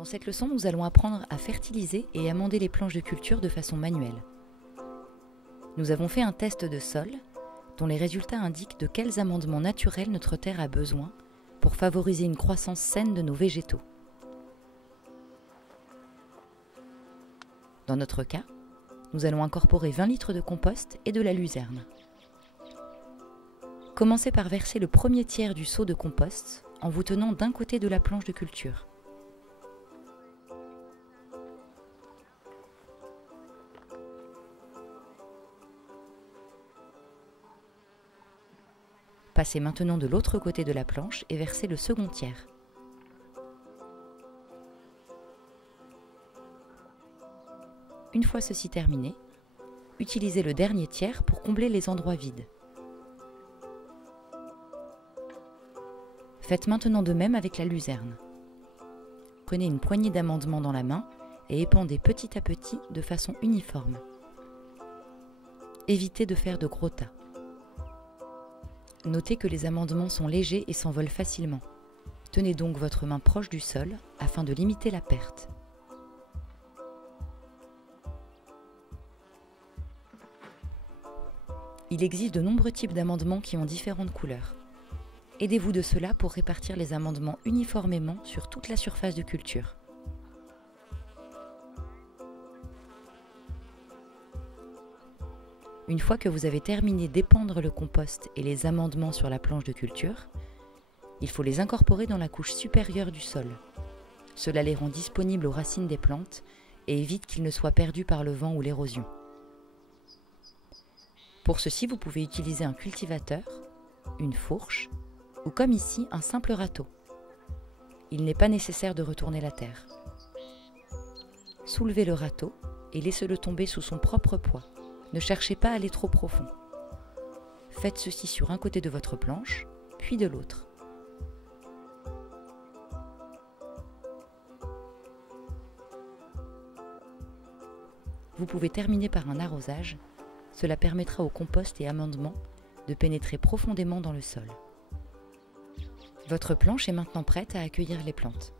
Dans cette leçon, nous allons apprendre à fertiliser et amender les planches de culture de façon manuelle. Nous avons fait un test de sol dont les résultats indiquent de quels amendements naturels notre terre a besoin pour favoriser une croissance saine de nos végétaux. Dans notre cas, nous allons incorporer 20 litres de compost et de la luzerne. Commencez par verser le premier tiers du seau de compost en vous tenant d'un côté de la planche de culture. Passez maintenant de l'autre côté de la planche et versez le second tiers. Une fois ceci terminé, utilisez le dernier tiers pour combler les endroits vides. Faites maintenant de même avec la luzerne. Prenez une poignée d'amendements dans la main et épandez petit à petit de façon uniforme. Évitez de faire de gros tas. Notez que les amendements sont légers et s'envolent facilement. Tenez donc votre main proche du sol afin de limiter la perte. Il existe de nombreux types d'amendements qui ont différentes couleurs. Aidez-vous de cela pour répartir les amendements uniformément sur toute la surface de culture. Une fois que vous avez terminé d'épandre le compost et les amendements sur la planche de culture, il faut les incorporer dans la couche supérieure du sol. Cela les rend disponibles aux racines des plantes et évite qu'ils ne soient perdus par le vent ou l'érosion. Pour ceci, vous pouvez utiliser un cultivateur, une fourche ou comme ici, un simple râteau. Il n'est pas nécessaire de retourner la terre. Soulevez le râteau et laissez-le tomber sous son propre poids. Ne cherchez pas à aller trop profond. Faites ceci sur un côté de votre planche, puis de l'autre. Vous pouvez terminer par un arrosage. Cela permettra au compost et amendements de pénétrer profondément dans le sol. Votre planche est maintenant prête à accueillir les plantes.